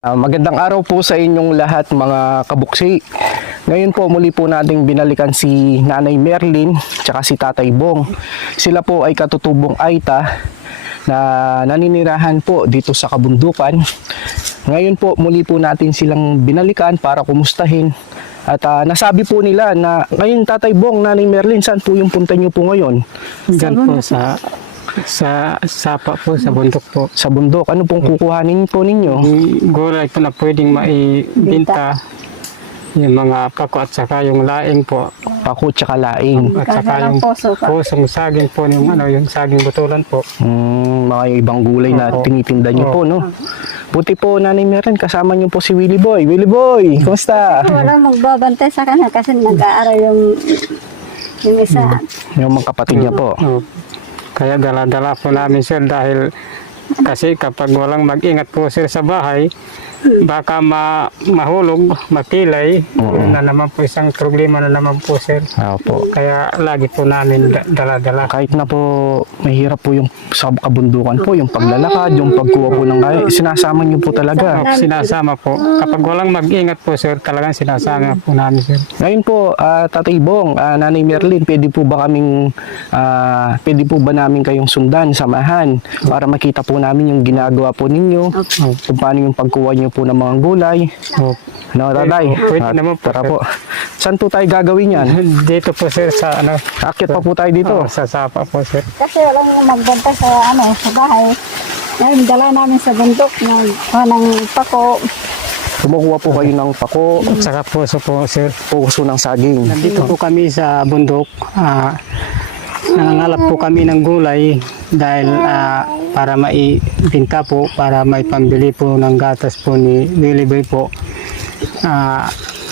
Magandang araw po sa inyong lahat mga kabuksi. Ngayon po muli po nating binalikan si Nanay Merlin tsaka si Tatay Bong. Sila po ay katutubong Aita na naninirahan po dito sa kabundukan. Ngayon po muli po natin silang binalikan para kumustahin. At nasabi po nila na ngayon Tatay Bong, Nanay Merlin, saan po yung punta nyo po ngayon? Diyan po sa sapa po, sa bundok po. Sa bundok. Ano pong kukuhanin po ninyo? Yung gulay po na pwedeng maibinta. Yung mga pako at saka yung laing po. Pako tsaka laing. At saka yung pusong saging po, yung saging butulan po. Mga ibang gulay na Opo. tinitinda nyo po, no? Buti po, Nanay Merlin, kasama nyo po si Willie Boy. Willie Boy, kumusta? Wala magbabantay sa kanya kasi nag-aaral yung isa. Yung mga kapatid niya po. Kaya dala-dala po namin sir dahil kasi kapag walang mag-ingat po sir sa bahay, baka mahulog, makilay, na naman po isang problema na naman po sir. Opo. Kaya lagi po namin dala-dala. Kahit na po mahirap po yung sa kabundukan po, yung paglalakad, yung pagkuha po ng kaya, sinasama nyo po talaga. Sinasama po. Kapag walang mag-ingat po sir, talagang sinasama po namin sir. Ngayon po, Tatay Bong, Nanay Merlin, pwede po ba namin kayong sundan, samahan, para makita po namin yung ginagawa po ninyo, kung paano yung pagkuha nyo po ng mga gulay. No, Tatay? Pwede naman po, Tara sir. po. Saan po tayo gagawin yan? Dito po sir sa Akit pa po tayo dito. sa sapa po sir. Kasi walang magbantay sa sa bahay. Ngayon, dala namin sa bundok ng pako. Kumukuha po kayo ng pako, At saka puso po sir. puso ng saging. Nandito po kami sa bundok. Nangangalap po kami ng gulay dahil para maibinta po, para may pambili po ng gatas po ni Willie Boy po.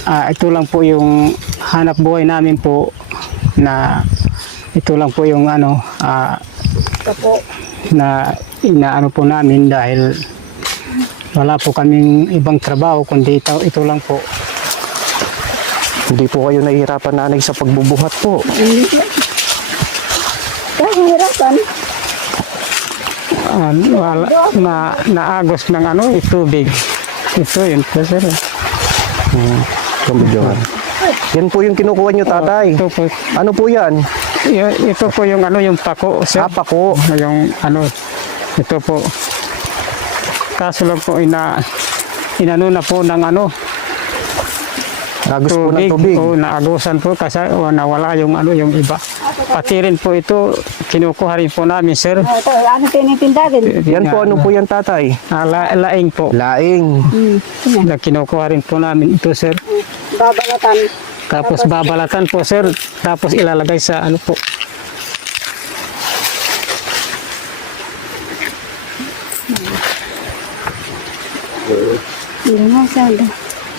Ito lang po yung hanap buhay namin po, na ito lang po yung na inaano po namin dahil wala po kaming ibang trabaho kundi ito lang po. Hindi po kayo nahihirapan, Nanay, sa pagbubuhat po. Kasi hirapan. Wala naagos ng tubig. Ito yun po sir. Yan po yung kinukuha nyo, Tatay. Ito po. Ano po yan? Ito po yung yung pako sir. Pako. Yung ito po. Kaso lang po inano na po ng Nagos po ng tubig. O naagusan po kasi nawala yung yung iba. Pati rin po ito kinukuha rin po namin sir. Ito, tinitinda din. Yan po, ano po yan, Tatay? Laing po. Laing. Na kinukuha rin po namin ito sir. Babalatan. Tapos babalatan po sir. Tapos ilalagay sa po. Hindi nga sabi.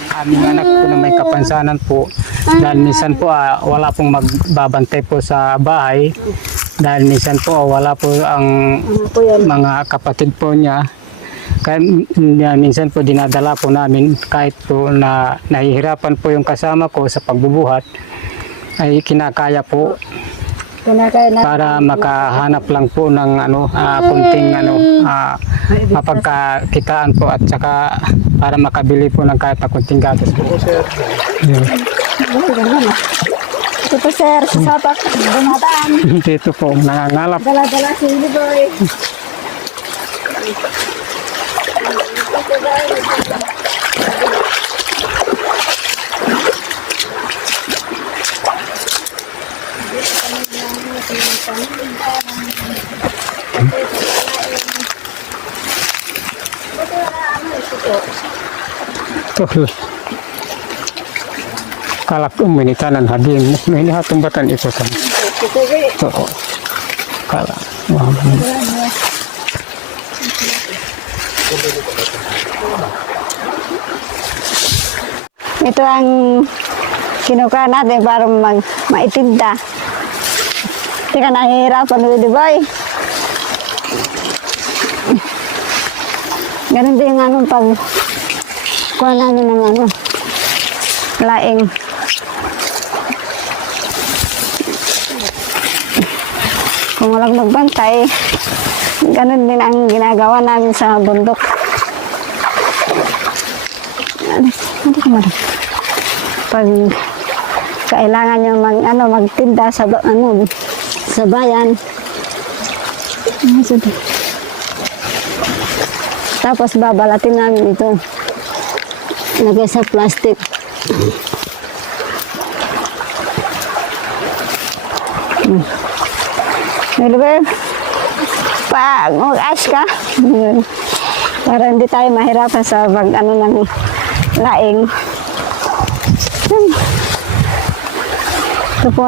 Aming anak po na may kapansanan po. Dahil minsan po wala pong magbabantay po sa bahay. Dahil minsan po wala po ang mga kapatid po niya. Kaya minsan po dinadala po namin kahit po na nahihirapan po yung kasama ko sa pagbubuhat, ay kinakaya po para makahanap lang po ng kunting mapagkakitaan po at saka para makabili po ng kahit na kunting gatas po. Ito po sir, sa sapak, dumadaan. Dito po nangangalap. Dala-dala si Willie Boy. Ito. Kalak uminitanan hading. Hinihatong batan ito kan. Ito. Kalak. Ito ang kinukuha natin para maitinda. Hindi ka nahihirapan, Willie Boy. Ganun din pag kuha namin ng laing. Kung walang magbantay, ganun din ang ginagawa namin sa bundok. Hindi ko madam. Pag kailangan nyo magtinda sa sa bayan. Tapos babalatin namin ito. Lagay sa plastic. Diba? Pag mag-ash ka, para hindi tayo mahirapan sa ng laing. Ito po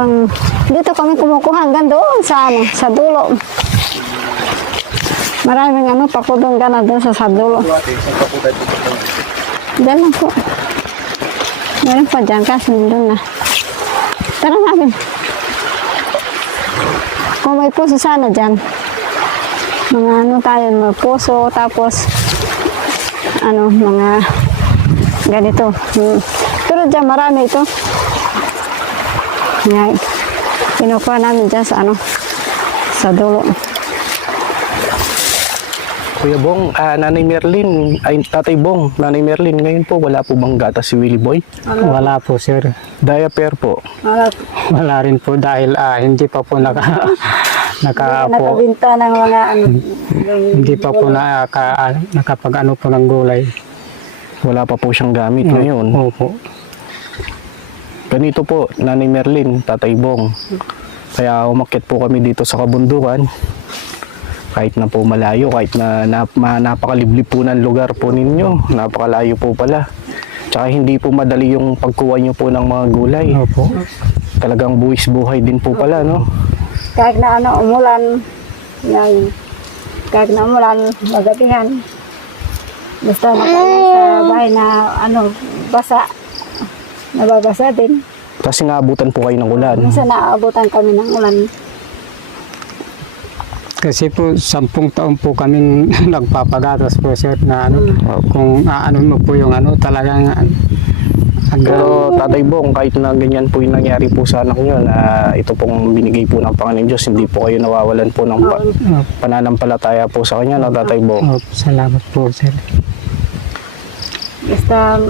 dito kami kumukuha hanggang doon sa dulo. Maraming pakudong ka na doon sa dulo. Diyan lang po. Meron pa dyan kasi doon na. Tara namin. Kung may puso sana dyan. Mga tayo, mga puso, tapos mga ganito. Pero dyan marami ito. Yan. Kinukuha namin dyan sa dulo. Kuya Bong, Nanay Merlin, ay Tatay Bong, Nanay Merlin, ngayon po wala po bang gatas si Willie Boy? Wala po, sir. Diaper po. Wala rin po dahil hindi pa po nakaapo. Nakabinta ng mga Hindi pa po nakapag po ng gulay. Wala pa po siyang gamit ngayon. Opo. Ganito po, Nanay Merlin, Tatay Bong. Kaya umakyat po kami dito sa kabundukan. Kahit na po malayo, kahit na napakalibli po ng lugar po ninyo. Napakalayo po pala. Tsaka hindi po madali yung pagkuha nyo po ng mga gulay. Opo. Talagang buwis buhay din po pala, no? kahit na umulan. Yan. Kahit na umulan, magabihan. Basta sa bahay na basa. Nababasa din. Kasi naabutan po kayo ng ulan. Minsan naaabutan kami ng ulan. Kasi po 10 taon po kaming nagpapagatas po, sir, na kung mo po yung talagang Pero Tatay Bong, kahit na ganyan po yung nangyari po sa anak nyo, na ito pong binigay po ng Panginoon Diyos, hindi po kayo nawawalan po ng pananampalataya po sa kanya, no, Tatay Bong? Salamat po, sir. Basta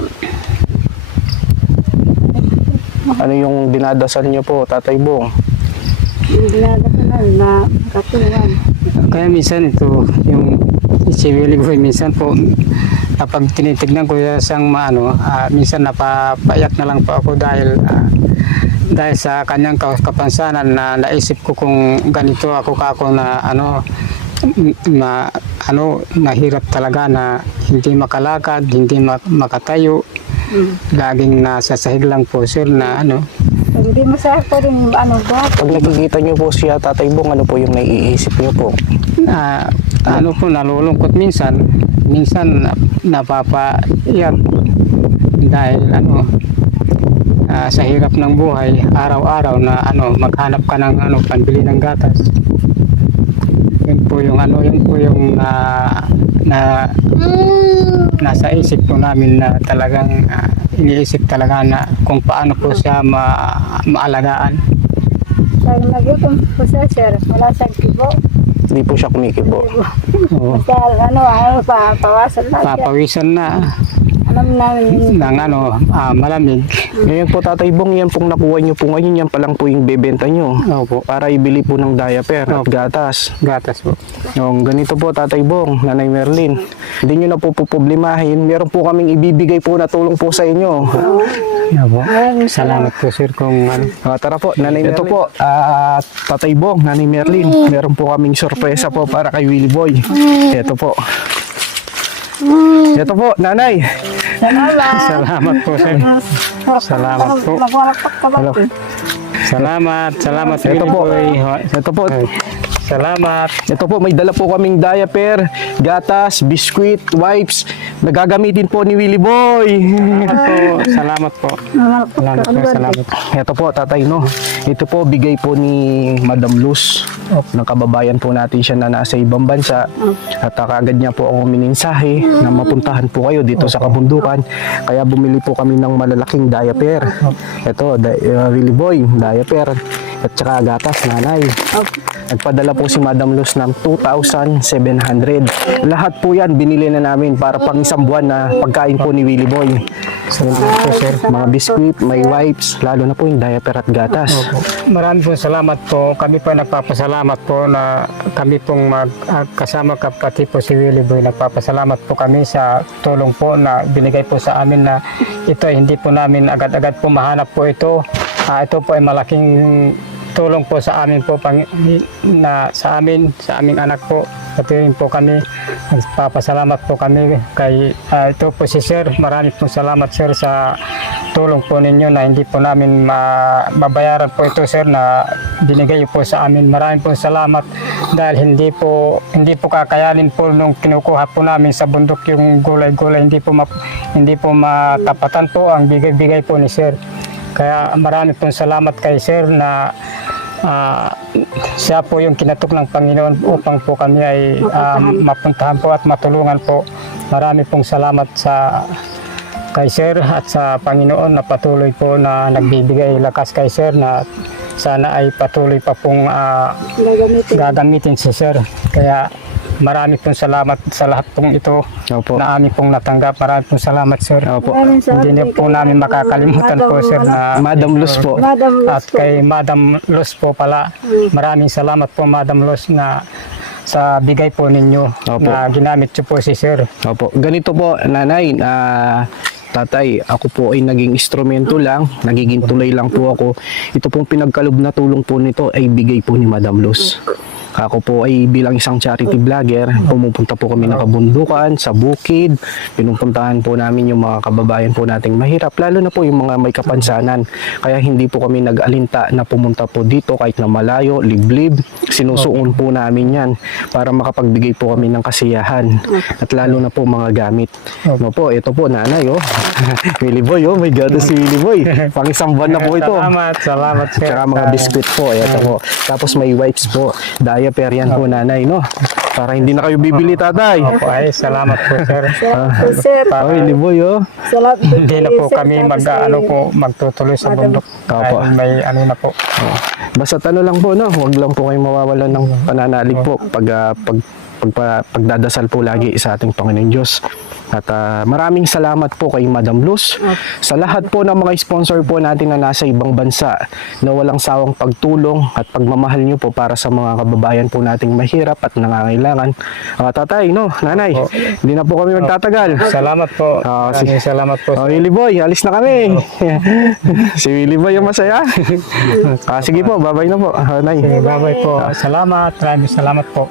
Ano yung dinadasal nyo po, Tatay Bong? dinadasalan na katulad. Kaya minsan ito, yung si Willie Boy, minsan po, kapag tinitignan ko siyang minsan napapaiyak na lang po ako dahil sa kanyang kapansanan na naisip ko kung ganito ako na nahirap talaga na hindi makalakad, hindi makatayo. Laging nasa sahig lang po, sir, na Hindi mo sa ako rin buhat. Pag nakikita nyo po siya, Tatay Bong, ano po yung naiisip nyo po? po, nalulungkot minsan napapaiyak dahil sa hirap ng buhay, araw-araw na maghanap ka ng panbili ng gatas. Yun po yung nasa isip po namin na talagang iniisip talaga na kung paano po siya maalagaan. Pag nagutom po siya, sir, wala siyang kibo. Hindi po siya kumikibo. Oo. Basta pawasan na siya. Papawisan na Alam namin yun. ng malamig. Ngayon po, Tatay Bong, yan pong nakuha nyo po ngayon, yan pa lang po yung bebenta nyo. Opo. Para ibili po ng diaper at gatas. Gatas po. Yung ganito po, Tatay Bong, Nanay Merlin, hindi nyo na po problemahin. Meron po kaming ibibigay po na tulong po sa inyo. Opo. Salamat po, sir, kung Tara po, Nanay Merlin. Ito po, Tatay Bong, Nanay Merlin, meron po kaming sorpresa po para kay Willie Boy. Ito po. Ito po, Nanay. Salamat po, sir. Salamat po. Magwalakpak ka ba? Hello. Salamat, Ito Willie po. Boy. Ito po. Salamat. Ito po, may dala po kaming diaper, gatas, biskwit, wipes. Nagagamitin po ni Willie Boy. Salamat po. Salamat. Ito po, Tatay, no. Ito po, bigay po ni Madam Luz. Ng kababayan po natin siya na nasa ibang bansa. At kagad niya po ang mininsahe na mapuntahan po kayo dito sa kabundukan. Kaya bumili po kami ng malalaking diaper. Ito, Willie Boy, diaper. At saka gatas, Nanay. Nagpadala po si Madam Luz ng 2,700. Lahat po yan binili na namin para pang isang buwan na pagkain po ni Willie Boy. Salamat po, sir. Mga biskuit, may wipes, lalo na po yung diaper at gatas. Maraming po salamat po. Kami po nagpapasalamat po na kami pong kasama kapatid po si Willie Boy. Nagpapasalamat po kami sa tulong po na binigay po sa amin na ito ay hindi po namin agad-agad po mahanap po ito. Ito po ay malaking tulong po sa amin po sa aming anak po. Pati rin po kami, nagpapasalamat po kami kay ito po si Sir. Maraming po salamat, Sir, sa tulong po ninyo na hindi po namin mabayaran po ito, Sir, na binigay po sa amin. Maraming po salamat dahil hindi po kakayanin po nung kinukuha po namin sa bundok yung gulay-gulay, hindi po matapatan po ang bigay-bigay po ni Sir. Kaya maraming po salamat kay Sir na siya po yung kinatok ng Panginoon upang po kami ay mapuntahan po at matulungan po. Marami pong salamat kay Sir at sa Panginoon na patuloy po na nagbibigay lakas kay Sir na sana ay patuloy pa pong gagamitin si Sir. Kaya marami pong salamat sa lahat pong ito Opo. na amin pong natanggap. Marami pong salamat, Sir. Opo. Hindi na po namin makakalimutan po, Sir, na Madam Luz po. at kay Madam Luz po pala. Maraming salamat po, Madam Luz, na sa bigay po ninyo Opo. na ginamit niyo po si Sir. Opo. Ganito po, nanay, tatay, ako po ay naging instrumento lang, nagiging tulay lang po ako. Ito pong pinagkalob na tulong po nito ay bigay po ni Madam Luz. Ako po ay bilang isang charity vlogger, pumupunta po kami ng kabundukan, sa bukid, pinupuntahan po namin yung mga kababayan po nating mahirap, lalo na po yung mga may kapansanan. Kaya hindi po kami nag-alinta na pumunta po dito kahit na malayo, liblib, sinusuon po namin yan para makapagbigay po kami ng kasiyahan at lalo na po mga gamit. No po, ito po nanay, oh. Willie Boy, oh my God, si Willie Boy. Pang isang buwan na po ito. Salamat, Sir. Tsaka mga biscuit po, ito po. Tapos may wipes po. Diaper yan po, nanay, no? Para hindi na kayo bibili, tatay. Opo, ay, salamat po, Sir. Sir, Oh, Willie Boy, oh. salamat po. Hindi na po kami magtutuloy sa bundok. Opo. Dahil may ano na po. Basta ano lang po, no? Huwag lang po kayong mawawalan ng pananalig po pagdadasal po lagi sa ating Panginoon Diyos. At maraming salamat po kay Madam Luz sa lahat po ng mga sponsor po natin na nasa ibang bansa na walang sawang pagtulong at pagmamahal nyo po para sa mga kababayan po nating mahirap at nangangailangan. Tatay, no? Nanay, hindi na po kami magtatagal. Salamat po. Sige. Salamat po. Willie Boy, alis na kami. Si Willie Boy yung masaya. Sige po, babay na po. Nay. Bye-bye po. Salamat. Maraming salamat po.